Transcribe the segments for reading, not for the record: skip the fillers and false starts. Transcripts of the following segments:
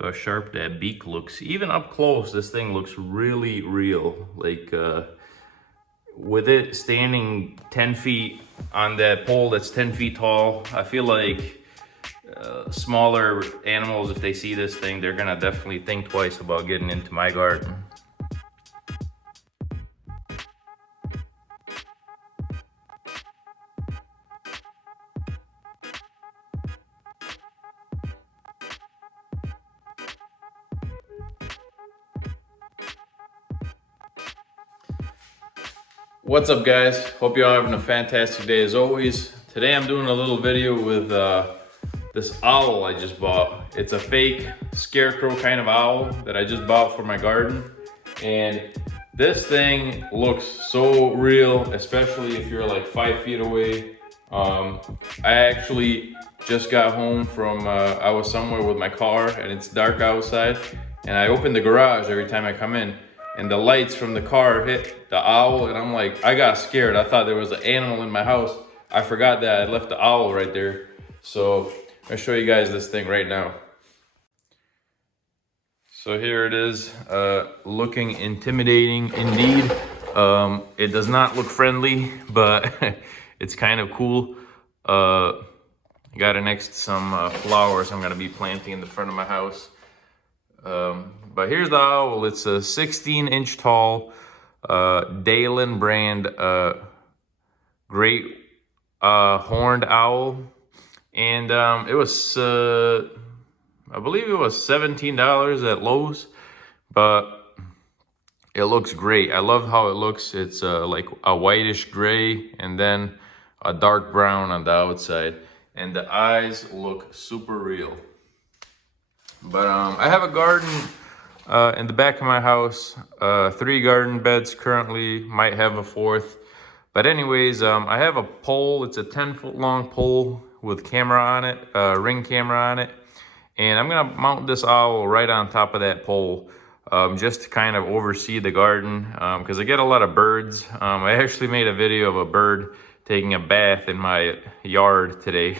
Look how sharp that beak looks. Even up close, this thing looks really real. Like, with it standing 10 feet on that pole that's 10 feet tall, I feel like smaller animals, if they see this thing, they're gonna definitely think twice about getting into my garden. What's up, guys? Hope you're all having a fantastic day as always. Today I'm doing a little video with this owl I just bought. It's a fake scarecrow kind of owl that I just bought for my garden. And this thing looks so real, especially if you're like 5 feet away. I actually just got home from, I was somewhere with my car and it's dark outside. And I open the garage every time I come in. And the lights from the car hit the owl, and I'm like, I got scared. I thought there was an animal in my house. I forgot that I left the owl right there. So I'll show you guys this thing right now. So here it is, looking intimidating indeed. It does not look friendly, but it's kind of cool. Got it next to some flowers I'm gonna be planting in the front of my house. But here's the owl. It's a 16-inch tall Dalen brand Great Horned Owl, and it was I believe it was $17 at Lowe's, but it looks great. I love how it looks. It's like a whitish gray and then a dark brown on the outside, and the eyes look super real. But I have a garden in the back of my house, 3 garden beds currently, might have a 4th. But anyways, I have a pole. It's a 10-foot long pole with camera on it, ring camera on it. And I'm gonna mount this owl right on top of that pole, just to kind of oversee the garden, because I get a lot of birds. I actually made a video of a bird taking a bath in my yard today.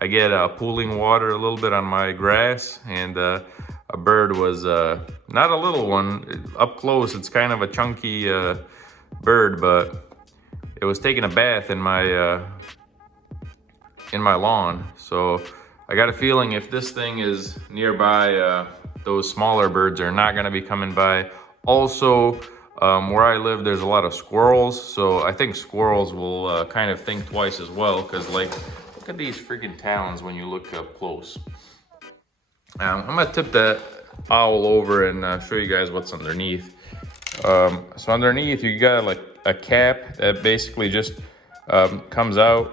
I get pooling water a little bit on my grass, and a bird was, not a little one, up close, it's kind of a chunky bird, but it was taking a bath in my lawn. So I got a feeling if this thing is nearby, those smaller birds are not gonna be coming by. Also, where I live, there's a lot of squirrels, so I think squirrels will kind of think twice as well, because like, look at these freaking talons when you look up close. I'm gonna tip that owl over and show you guys what's underneath. So underneath you got like a cap that basically just comes out.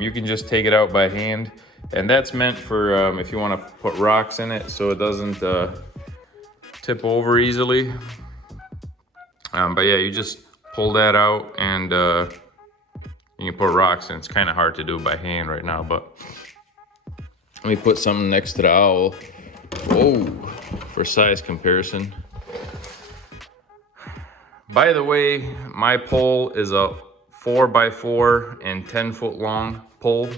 You can just take it out by hand, and that's meant for if you want to put rocks in it so it doesn't tip over easily. But yeah, you just pull that out and you can put rocks in. It's kind of hard to do by hand right now, but let me put something next to the owl. Whoa, for size comparison. By the way, my pole is a 4x4 and 10-foot long pole.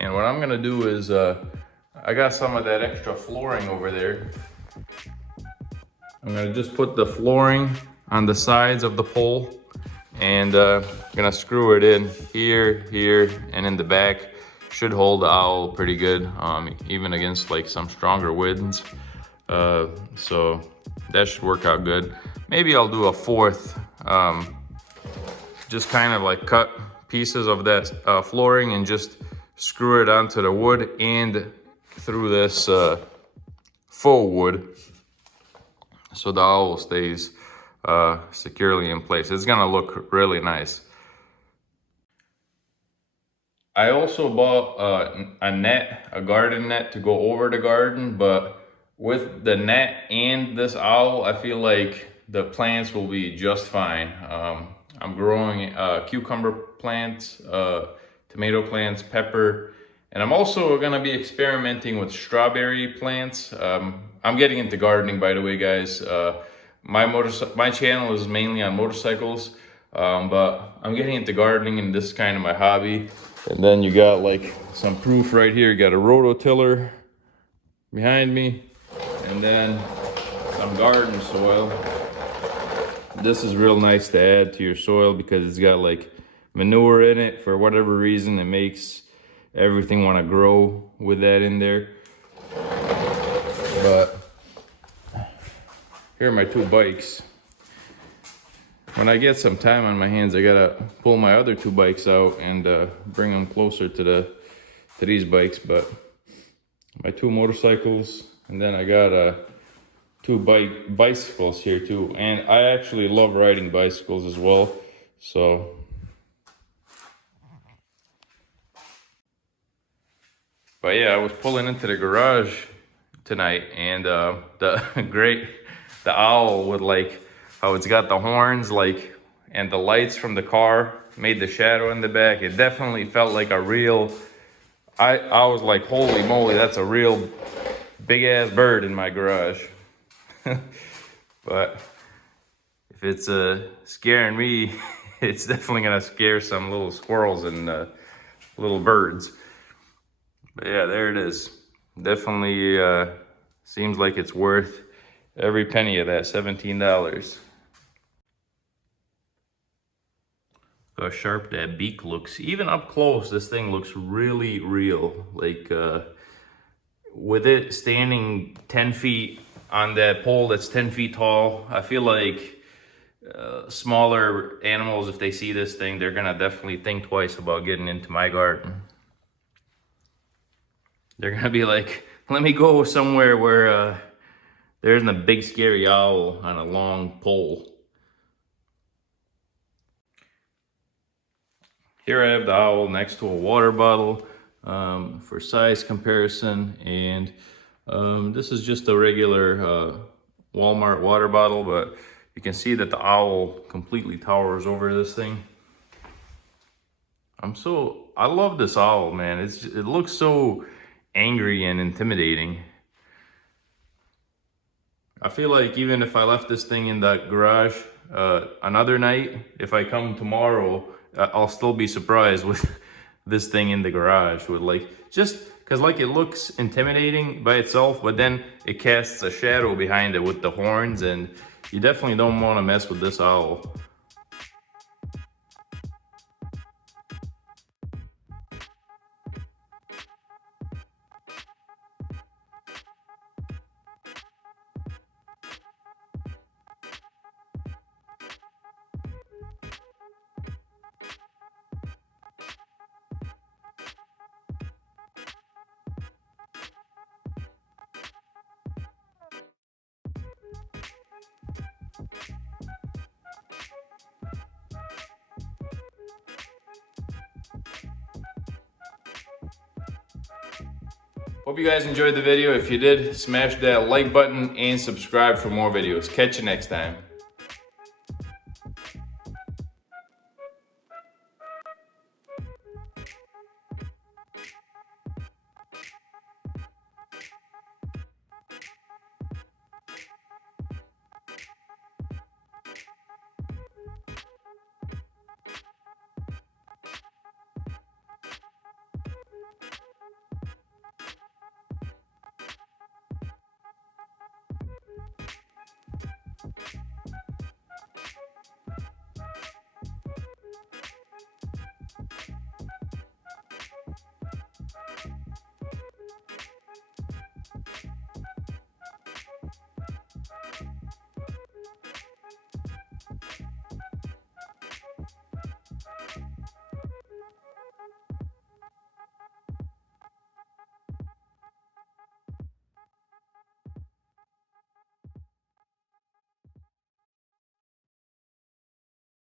And what I'm gonna do is, I got some of that extra flooring over there. I'm gonna just put the flooring on the sides of the pole, and gonna screw it in here, here, and in the back. Should hold the owl pretty good, even against like some stronger winds. So that should work out good. Maybe I'll do a 4th, just kind of like cut pieces of that flooring and just screw it onto the wood and through this faux wood, so the owl stays securely in place. It's gonna look really nice. I also bought a net, a garden net to go over the garden, but with the net and this owl, I feel like the plants will be just fine. I'm growing cucumber plants, tomato plants, pepper, and I'm also gonna be experimenting with strawberry plants. I'm getting into gardening, by the way, guys. My channel is mainly on motorcycles, but I'm getting into gardening, and this is kind of my hobby. And then you got like some proof right here. You got a rototiller behind me, And then some garden soil. This is real nice to add to your soil because it's got like manure in it. For whatever reason, it makes everything want to grow with that in there. But here are my 2 bikes. When I get some time on my hands, I gotta pull my other 2 bikes out and bring them closer to these bikes. But my 2 motorcycles, and then I got 2 bicycles here too. And I actually love riding bicycles as well. So but yeah, I was pulling into the garage tonight, and the owl with like how it's got the horns like and the lights from the car made the shadow in the back. It definitely felt like a real. I was like, holy moly, that's a real big ass bird in my garage. But if it's scaring me, it's definitely gonna scare some little squirrels and little birds. But yeah, there it is. Definitely seems like it's worth every penny of that $17. Look how sharp that beak looks. Even up close, this thing looks really real. Like with it standing 10 feet on that pole that's 10 feet tall, I feel like smaller animals, if they see this thing, they're gonna definitely think twice about getting into my garden. They're gonna be like, let me go somewhere where there isn't a big scary owl on a long pole. Here I have the owl next to a water bottle for size comparison, and this is just a regular Walmart water bottle, but you can see that the owl completely towers over this thing. I love this owl, man. It looks so angry and intimidating. I feel like even if I left this thing in the garage another night, if I come tomorrow, I'll still be surprised with this thing in the garage with like, just because like it looks intimidating by itself, but then it casts a shadow behind it with the horns, and you definitely don't want to mess with this owl. Hope you guys enjoyed the video. If you did, smash that like button and subscribe for more videos. Catch you next time.